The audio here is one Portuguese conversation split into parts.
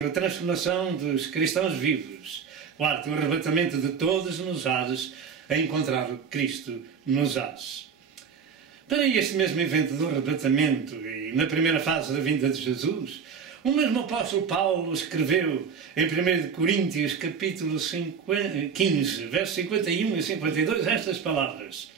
A transformação dos cristãos vivos. Quarto, o arrebatamento de todos nos ares a encontrar Cristo nos ares. Para este mesmo evento do arrebatamento e na primeira fase da vinda de Jesus, o mesmo apóstolo Paulo escreveu em 1 Coríntios capítulo 15, versos 51 e 52, estas palavras.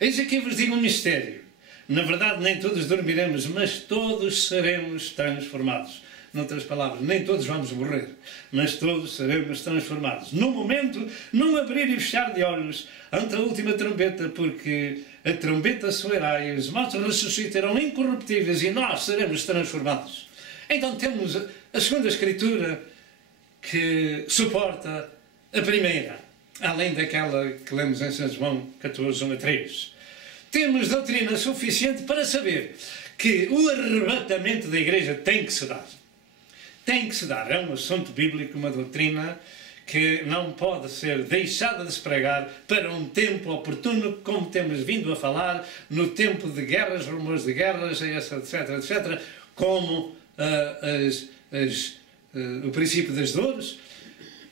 Eis aqui vos digo um mistério. Na verdade, nem todos dormiremos, mas todos seremos transformados. Noutras palavras, nem todos vamos morrer, mas todos seremos transformados. No momento, num abrir e fechar de olhos, ante a última trombeta, porque a trombeta soará e os mortos ressuscitarão incorruptíveis e nós seremos transformados. Então temos a segunda escritura que suporta a primeira, além daquela que lemos em São João 14, 1 a 3. Temos doutrina suficiente para saber que o arrebatamento da igreja tem que se dar. Tem que se dar. É um assunto bíblico, uma doutrina que não pode ser deixada de se pregar para um tempo oportuno, como temos vindo a falar, no tempo de guerras, rumores de guerras, etc, etc, como o princípio das dores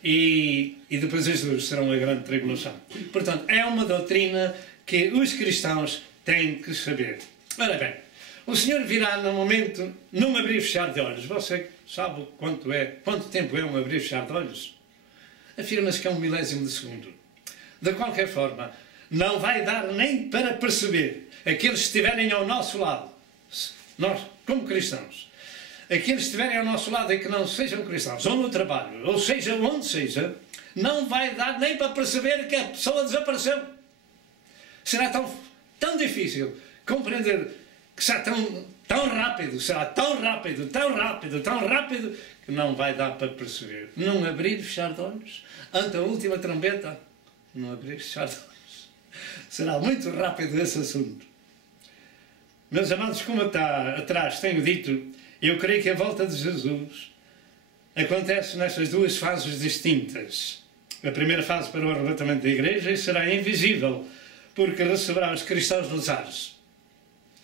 e depois as dores serão a grande tribulação. Portanto, é uma doutrina que os cristãos têm que saber. Ora bem, o Senhor virá no momento, num abrir e fechar de olhos. Você sabe quanto tempo é um abrir e fechar de olhos? Afirma-se que é 1/1000 de segundo. De qualquer forma, não vai dar nem para perceber aqueles que estiverem ao nosso lado, nós, como cristãos, aqueles que estiverem ao nosso lado e que não sejam cristãos, ou no trabalho, ou seja, onde seja, não vai dar nem para perceber que a pessoa desapareceu. Será tão difícil compreender que será tão rápido, que não vai dar para perceber. Não abrir e fechar de olhos, ante a última trombeta, não abrir e fechar de olhos. Será muito rápido esse assunto. Meus amados, como atrás tenho dito, eu creio que a volta de Jesus acontece nestas duas fases distintas. A primeira fase para o arrebatamento da igreja será invisível, porque receberá os cristãos nos ares.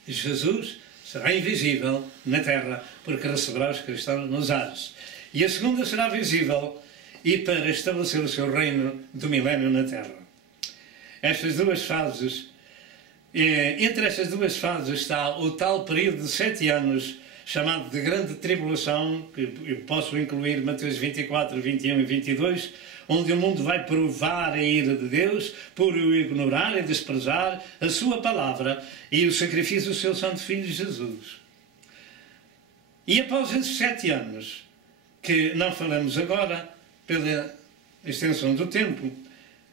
Jesus será invisível na terra, porque receberá os cristãos nos ares. E a segunda será visível e para estabelecer o seu reino do milénio na terra. Estas duas fases, entre estas duas fases está o tal período de 7 anos, chamado de grande tribulação, que eu posso incluir Mateus 24, 21 e 22, onde o mundo vai provar a ira de Deus por o ignorar e desprezar a sua palavra e o sacrifício do seu santo Filho Jesus. E após esses 7 anos, que não falamos agora, pela extensão do tempo,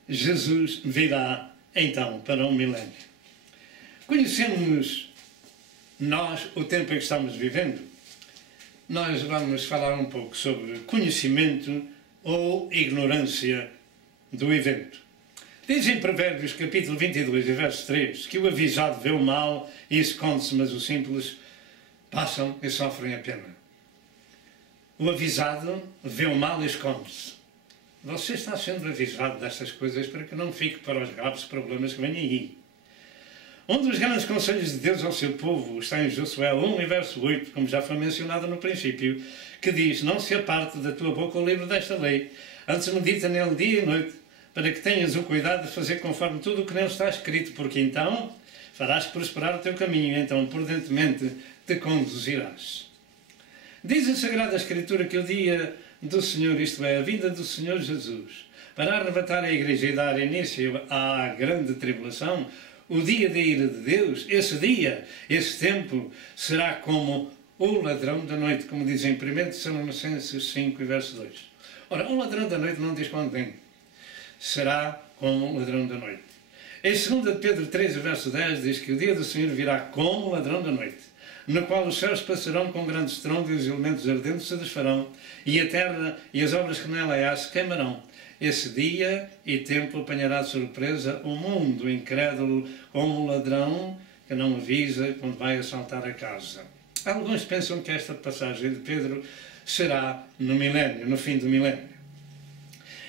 Jesus virá então para um milénio. Conhecemos nós o tempo em que estamos vivendo? Nós vamos falar um pouco sobre conhecimento ou ignorância do evento. Diz em Provérbios capítulo 22 e verso 3 que o avisado vê o mal e esconde-se, mas os simples passam e sofrem a pena. O avisado vê o mal e esconde-se. Você está sendo avisado destas coisas para que não fique para os graves problemas que vêm aí. Um dos grandes conselhos de Deus ao seu povo está em Josué 1 e verso 8, como já foi mencionado no princípio, que diz: não se aparte da tua boca o livro desta lei, antes medita nele dia e noite, para que tenhas o cuidado de fazer conforme tudo o que nele está escrito, porque então farás prosperar o teu caminho, e então prudentemente te conduzirás. Diz a Sagrada Escritura que o dia do Senhor, isto é, a vinda do Senhor Jesus, para arrebatar a igreja e dar início à grande tribulação, o dia da ira de Deus, esse dia, esse tempo, será como o ladrão da noite, como diz em 1 Tessalonicenses 5, verso 2. Ora, um ladrão da noite não diz quando vem. Será como o ladrão da noite. Em 2 Pedro 3, verso 10, diz que o dia do Senhor virá como o ladrão da noite, no qual os céus passarão com grande estrondo e os elementos ardentes se desfarão, e a terra e as obras que nela há se queimarão. Esse dia e tempo apanhará de surpresa o mundo incrédulo como um ladrão que não avisa quando vai assaltar a casa. Alguns pensam que esta passagem de Pedro será no milénio, no fim do milénio.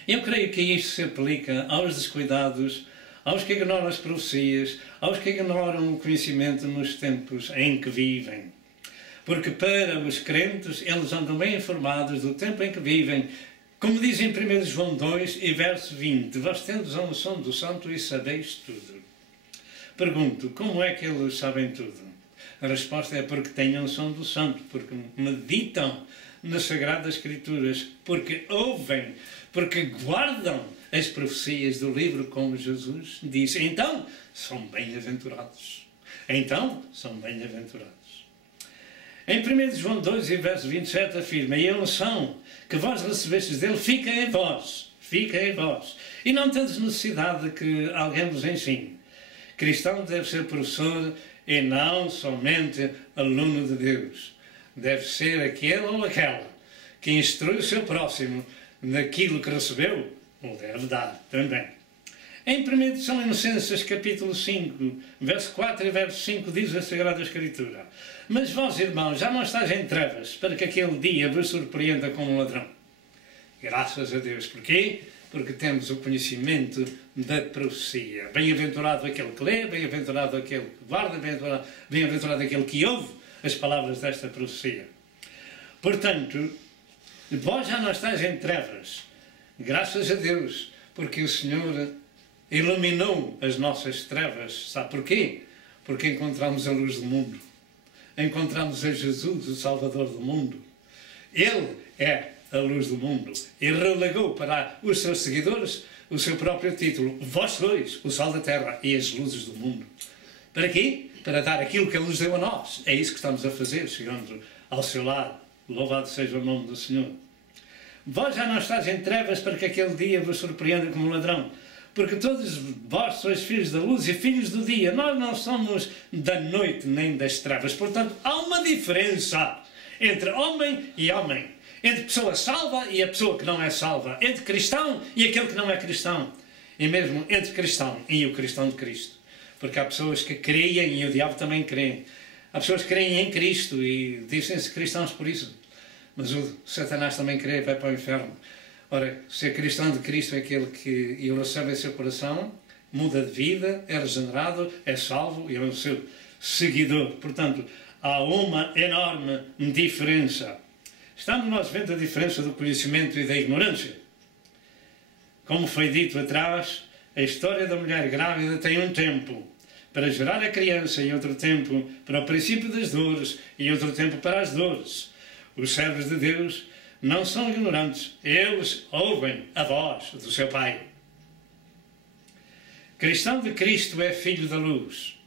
Eu creio que isto se aplica aos descuidados, aos que ignoram as profecias, aos que ignoram o conhecimento nos tempos em que vivem. porque para os crentes eles andam bem informados do tempo em que vivem. Como diz em 1 João 2 e verso 20, vós tendes a unção do Santo e sabeis tudo. Pergunto, como é que eles sabem tudo? A resposta é porque têm a unção do Santo, porque meditam nas Sagradas Escrituras, porque ouvem, porque guardam as profecias do livro, como Jesus disse. Então, são bem-aventurados. Então, são bem-aventurados. Em 1 João 2 e verso 27 afirma, e a unção que vós recebestes dele fica em vós, e não tendes necessidade de que alguém vos ensine. Cristão deve ser professor e não somente aluno de Deus. Deve ser aquele ou aquela que instrui o seu próximo naquilo que recebeu, ou deve dar também. Em 1 Tessalonicenses capítulo 5, verso 4 e verso 5 diz a Sagrada Escritura, mas vós, irmãos, já não estáis em trevas, para que aquele dia vos surpreenda como um ladrão. Graças a Deus. Porquê? Porque temos o conhecimento da profecia. Bem-aventurado aquele que lê, bem-aventurado aquele que guarda, bem-aventurado aquele que ouve as palavras desta profecia. Portanto, vós já não estáis em trevas. Graças a Deus, porque o Senhor iluminou as nossas trevas. Sabe porquê? Porque encontramos a luz do mundo. Encontramos a Jesus, o Salvador do mundo. Ele é a luz do mundo. E relegou para os seus seguidores o seu próprio título. Vós sois o sal da terra e as luzes do mundo. Para quê? Para dar aquilo que Ele nos deu a nós. É isso que estamos a fazer, chegando ao seu lado. Louvado seja o nome do Senhor. Vós já não estáis em trevas para que aquele dia vos surpreenda como um ladrão. Porque todos vós sois filhos da luz e filhos do dia. Nós não somos da noite nem das trevas. Portanto, há uma diferença entre homem e homem. Entre pessoa salva e a pessoa que não é salva. Entre cristão e aquele que não é cristão. E mesmo entre cristão e o cristão de Cristo. Porque há pessoas que creem e o diabo também crê. Há pessoas que creem em Cristo e dizem-se cristãos por isso. Mas o Satanás também crê e vai para o inferno. Ora, ser cristão de Cristo é aquele que ele recebe em seu coração, muda de vida, é regenerado, é salvo e é o seu seguidor. Portanto, há uma enorme diferença. Estamos nós vendo a diferença do conhecimento e da ignorância. Como foi dito atrás, a história da mulher grávida tem um tempo para gerar a criança e outro tempo para o princípio das dores e outro tempo para as dores. Os servos de Deus não são ignorantes, eles ouvem a voz do seu Pai. Cristão de Cristo é filho da luz.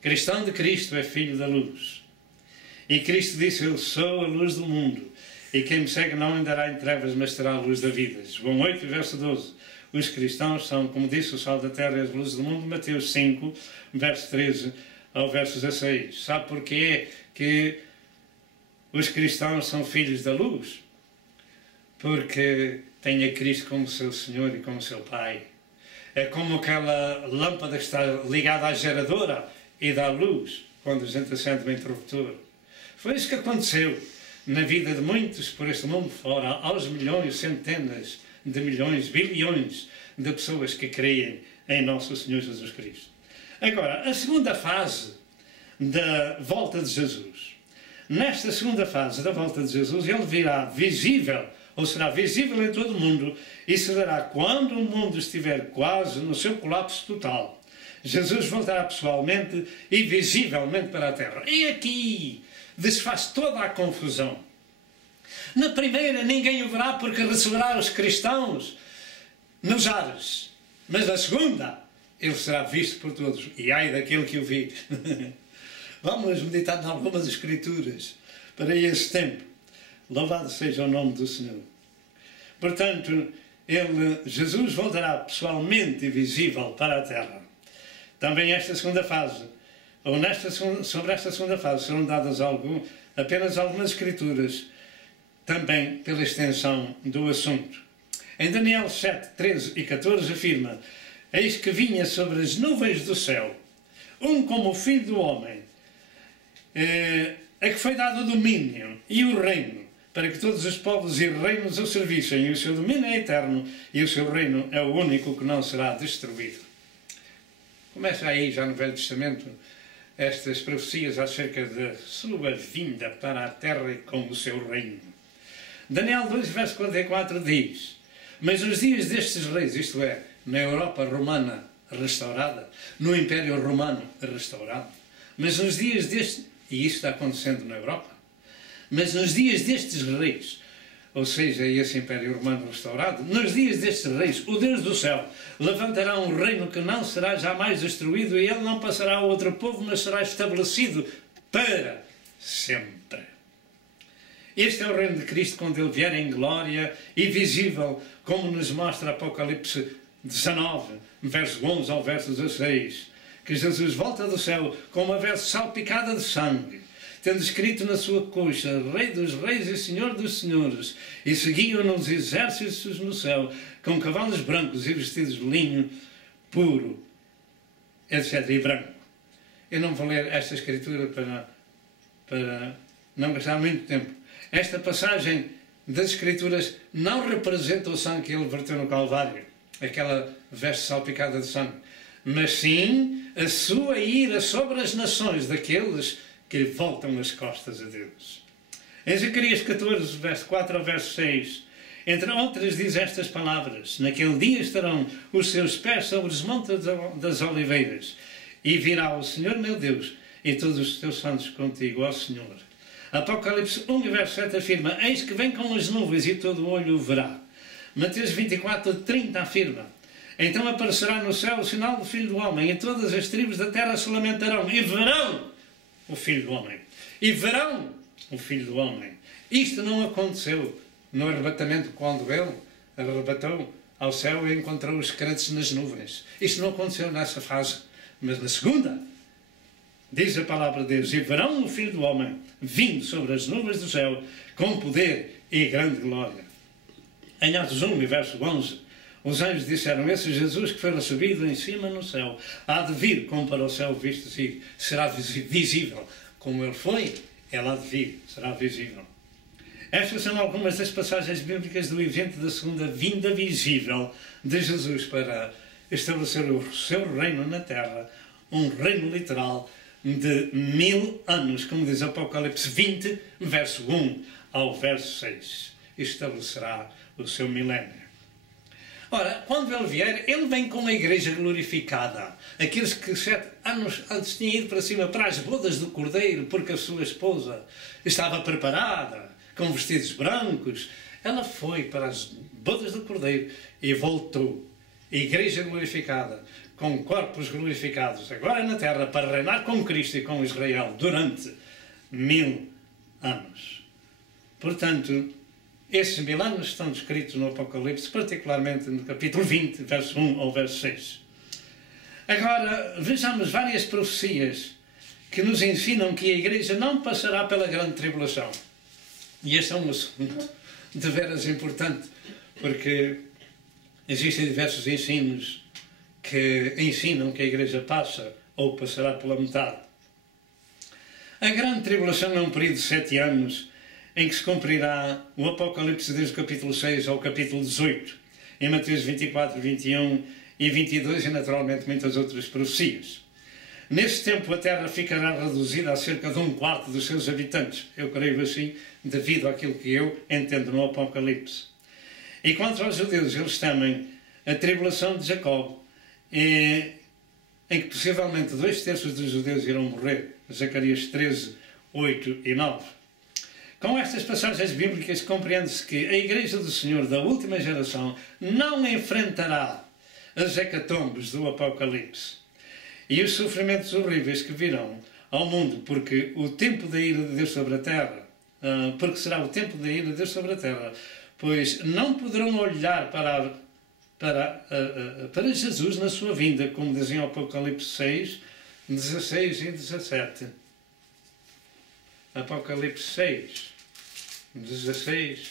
Cristão de Cristo é filho da luz. E Cristo disse, eu sou a luz do mundo, e quem me segue não andará em trevas, mas terá a luz da vida. João 8, verso 12. Os cristãos são, como disse, o sal da terra e as luzes do mundo. Mateus 5, verso 13 ao verso 16. Sabe porquê que os cristãos são filhos da luz? Porque têm a Cristo como seu Senhor e como seu Pai. É como aquela lâmpada que está ligada à geradora e dá luz quando a gente acende o interruptor. Foi isso que aconteceu na vida de muitos por este mundo fora, aos milhões, centenas de milhões, bilhões de pessoas que creem em nosso Senhor Jesus Cristo. Agora, a segunda fase da volta de Jesus. Nesta segunda fase da volta de Jesus, Ele virá visível, ou será visível em todo o mundo, e se dará quando o mundo estiver quase no seu colapso total. Jesus voltará pessoalmente e visivelmente para a terra. E aqui desfaz toda a confusão. Na primeira ninguém o verá porque receberá os cristãos nos ares. Mas na segunda ele será visto por todos. E ai daquele que o vir. Vamos meditar em algumas escrituras para esse tempo. Louvado seja o nome do Senhor. Portanto, Jesus voltará pessoalmente e visível para a terra. Também esta segunda fase, ou sobre esta segunda fase, serão dadas apenas algumas escrituras, também pela extensão do assunto. Em Daniel 7, 13 e 14 afirma, eis que vinha sobre as nuvens do céu, como o filho do homem, a que foi dado o domínio e o reino, para que todos os povos e reinos o servissem, e o seu domínio é eterno, e o seu reino é o único que não será destruído. Começa aí, já no Velho Testamento, estas profecias acerca da sua vinda para a terra com o seu reino. Daniel 2, verso 44 diz: mas nos dias destes reis, isto é, na Europa romana restaurada, no Império Romano restaurado, mas nos dias destes, e isto está acontecendo na Europa, mas nos dias destes reis, ou seja, esse Império Romano restaurado, nos dias destes reis, o Deus do céu levantará um reino que não será jamais destruído, e ele não passará a outro povo, mas será estabelecido para sempre. Este é o reino de Cristo quando ele vier em glória e visível, como nos mostra Apocalipse 19, verso 11 ao verso 16, que Jesus volta do céu com uma veste salpicada de sangue, tendo escrito na sua coxa, Rei dos Reis e Senhor dos Senhores, e seguiam-no os exércitos no céu, com cavalos brancos e vestidos de linho puro, etc. e branco. Eu não vou ler esta escritura para não gastar muito tempo. Esta passagem das Escrituras não representa o sangue que ele verteu no Calvário, aquela veste salpicada de sangue, mas sim a sua ira sobre as nações daqueles que lhe voltam as costas a Deus. Em Zacarias 14, verso 4 ao verso 6, entre outras diz estas palavras: naquele dia estarão os seus pés sobre os montes das oliveiras, e virá o Senhor meu Deus e todos os teus santos contigo, ó Senhor. Apocalipse 1, verso 7 afirma: eis que vem com as nuvens e todo o olho o verá. Mateus 24, 30 afirma: então aparecerá no céu o sinal do Filho do Homem, e todas as tribos da terra se lamentarão, e verão o Filho do Homem. E verão o Filho do Homem. Isto não aconteceu no arrebatamento, quando ele arrebatou ao céu e encontrou os crentes nas nuvens. Isto não aconteceu nessa fase, mas na segunda. Diz a palavra de Deus: e verão o Filho do Homem vindo sobre as nuvens do céu com poder e grande glória. Em Atos 1, verso 11, os anjos disseram: esse Jesus que foi recebido em cima no céu há de vir como para o céu visto e será visível. Como ele foi, ele há de vir, será visível. Estas são algumas das passagens bíblicas do evento da segunda vinda visível de Jesus para estabelecer o seu reino na terra, um reino literal de 1000 anos, como diz Apocalipse 20, verso 1 ao verso 6. Estabelecerá o seu milénio. Ora, quando ele vier, ele vem com a igreja glorificada. Aqueles que 7 anos antes tinham ido para cima para as bodas do Cordeiro, porque a sua esposa estava preparada, com vestidos brancos. Ela foi para as bodas do Cordeiro e voltou. A igreja glorificada, com corpos glorificados, agora na terra, para reinar com Cristo e com Israel durante 1000 anos. Portanto, esses 1000 anos estão descritos no Apocalipse, particularmente no capítulo 20, verso 1 ao verso 6. Agora, vejamos várias profecias que nos ensinam que a igreja não passará pela grande tribulação. E este é um assunto de veras importante, porque existem diversos ensinos que ensinam que a igreja passa ou passará pela metade. A grande tribulação é um período de 7 anos em que se cumprirá o Apocalipse desde o capítulo 6 ao capítulo 18, em Mateus 24, 21 e 22 e naturalmente muitas outras profecias. Nesse tempo a terra ficará reduzida a cerca de 1/4 dos seus habitantes. Eu creio assim, devido àquilo que eu entendo no Apocalipse. E quanto aos judeus, eles temem a tribulação de Jacob, em que possivelmente 2/3 dos judeus irão morrer. Zacarias 13, 8 e 9. Com estas passagens bíblicas compreende-se que a Igreja do Senhor da última geração não enfrentará as hecatombes do Apocalipse e os sofrimentos horríveis que virão ao mundo, porque o tempo da ira de Deus sobre a terra, porque será o tempo da ira de Deus sobre a terra, pois não poderão olhar para Jesus na sua vinda, como dizem em Apocalipse 6, 16 e 17. Apocalipse 6, 16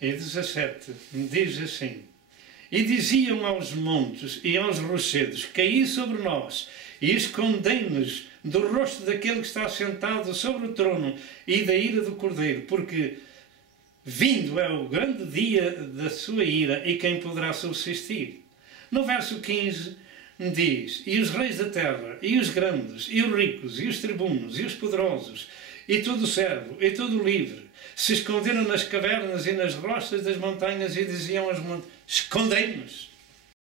e 17, diz assim: e diziam aos montes e aos rochedos: caí sobre nós e escondei-nos do rosto daquele que está sentado sobre o trono e da ira do Cordeiro, porque vindo é o grande dia da sua ira, e quem poderá subsistir? No verso 15 diz: e os reis da terra, e os grandes, e os ricos, e os tribunos, e os poderosos, e todo o servo, e todo o livre, se esconderam nas cavernas e nas rochas das montanhas e diziam às montanhas: escondei-nos